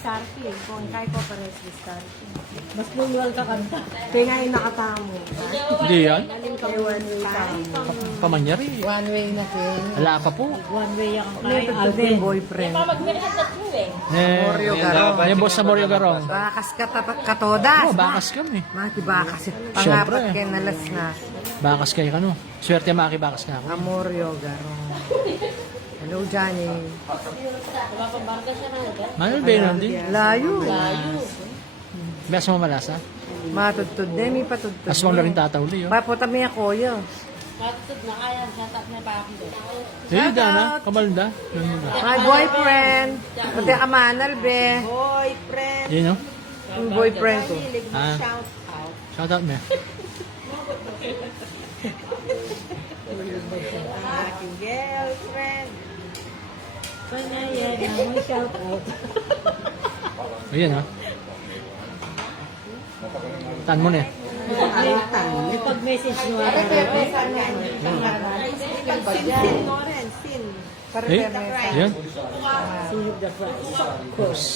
Starkey eh. Kung kaya ko pares ni Starkey. Mas manual ka kanta. Kaya nga yung nakatamo. Hindi yan. Kaya one way tamo. Pamanyari. One way na kin. Wala pa po. One way ang Never to be boyfriend. Morio Garong. Yung boss sa Morio Garong. Bakas katodas. Oh, bakas kami. Maki bakas. Siyempre. Pangapat kay nalas na. Bakas kayo kano. Swerte makibakas ka ako. Amoryo Garong. Hello, Johnny. Manol ba yun din? Layo. Bias mo malasa? Matutod na, may patutod. Aswang na rin tatawli yun. Paputami ako yun. Matutod na kaya. Shut up na pa ako doon. Eh, dana. Kamalda. Yun yun. My boyfriend. Pati kamanal, be. Boyfriend. Yun no? Yung boyfriend ko. Ah. Shout out me. Aking girlfriend. Kanya yan. May shout out. Ayun ha. Tan mo na eh. Pag-message nyo. Sin. Eh, yun. Silip the first.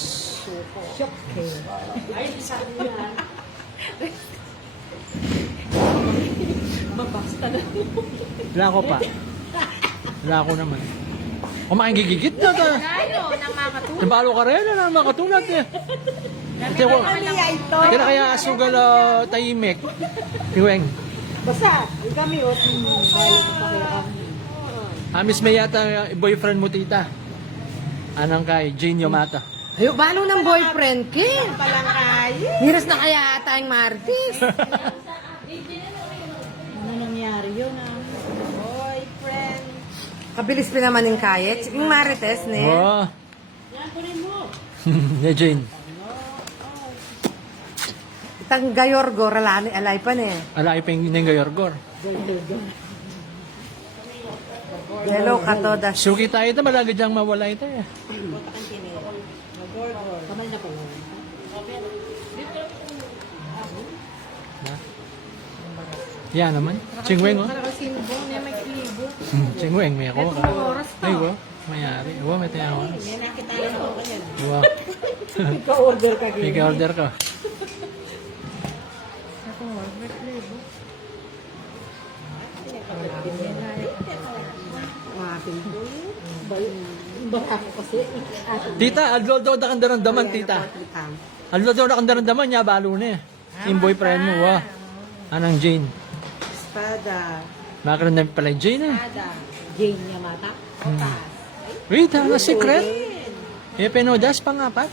Shock kayo. Mabasta na. Wala ako pa. Wala ako naman. Kumain gigigit na ta. Nabalo ka rin na makatulad eh. Ito ko. Kaya kaya asugal tahimik. Iweng. Basta, kami o. Amis may yata boyfriend mo tita. Anang kay Jane Yomata. Ayo, balo ng boyfriend ki? Palang kaya. Hiras na kaya tayong Martis. Ano nangyari yun ah? Boyfriend. Kabilis pa naman yung kayet. Yung Marites, ne? Oh. Yan, kunin mo. Ne Jane. Itang gayorgo, ralani, alay pa ne. Alay pa yung Yorgor. Hello, katodas. Suki tayo ito, malagi diyang mawala ito eh. Kamal na pala. Yan naman. Chingweng oh. Sinbong niya may klibo. Chingweng may ako. oras to. Ay, wow. Mayari. Wow, may tayo. May nakita lang ako kanyan. Wow. Ika-order ka May order ka. Baka ako kasi. Tita, adlo daw na kandarandaman, tita. Adlo daw na kandarandaman niya, balo na eh. Yung boyfriend mo, wow. Anang Jane. Espada. Makaroon na pala yung Jane eh. Jane niya mata. Wait, ano secret? Eh, penodas pangapat?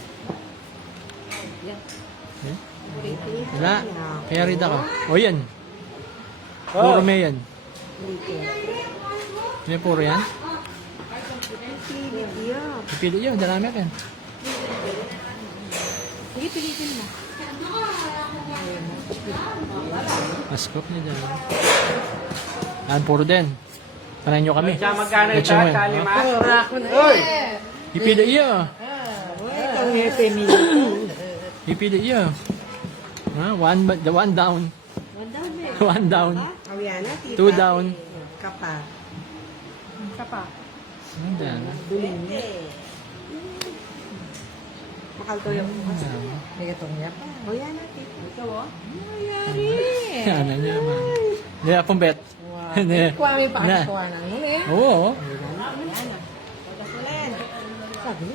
Eh? Wala. Kaya rin ako. O yan. Puro may yan. May puro yan? Pili yun, darami ka. Sige, pilitin mo. Maskop niya dyan. Yan, puro din. Panayin nyo kami. Magkano Let's go, Ipili iyo. Itong hepe mi. Ipili iyo. The one down. One down. Awiana, tita. Two down. Kapa. Kapa. Ayan. Makalto yung bukas. May gatong niya pa. Awiana, tita. Ikaw o? Mayari. Yan, niya man. Hindi na pong bet. Hindi. Kuwami pa Na. ako ng eh. Oo. Sabi.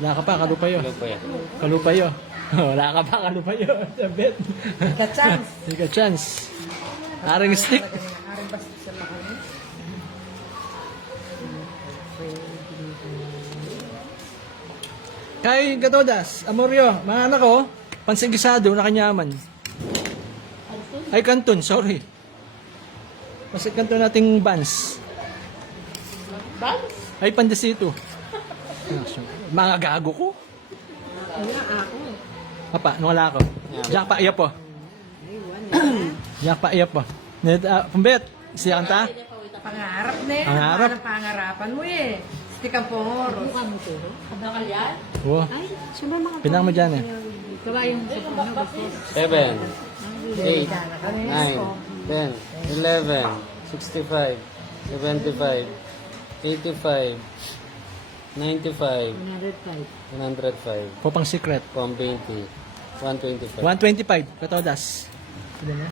Wala ka pa, kalupayo. Kalupayo. Wala ka pa, kalupayo. Sa bet. Ka-chance. Hindi ka chance. Aring stick. Aring basta sa mahal. Kay Gatodas, Amoryo, mga anak ko, pansigisado na kanyaman. Ay, kanton, sorry. Kasi kanton nating Bans. Bans? Ay, Pandesito. Mga gago ko. Papa, nung wala ako. Diyak pa, iya po. Diyak pa, iya po. Pambet, siya kanta? Pangarap na eh. Pangarap? Ang pangarapan mo eh. Stick ang pongoros. Mukha mo to. Kabakal yan? Oo. Ay, siyempre mga Pinang mo dyan eh. Kawa yung sa puno kasi. 7, 8, 9, 10, 11, 65, 75, 85, 95, 105. 105, Popang secret. 120, 125. 125. Katodas. Pwede na?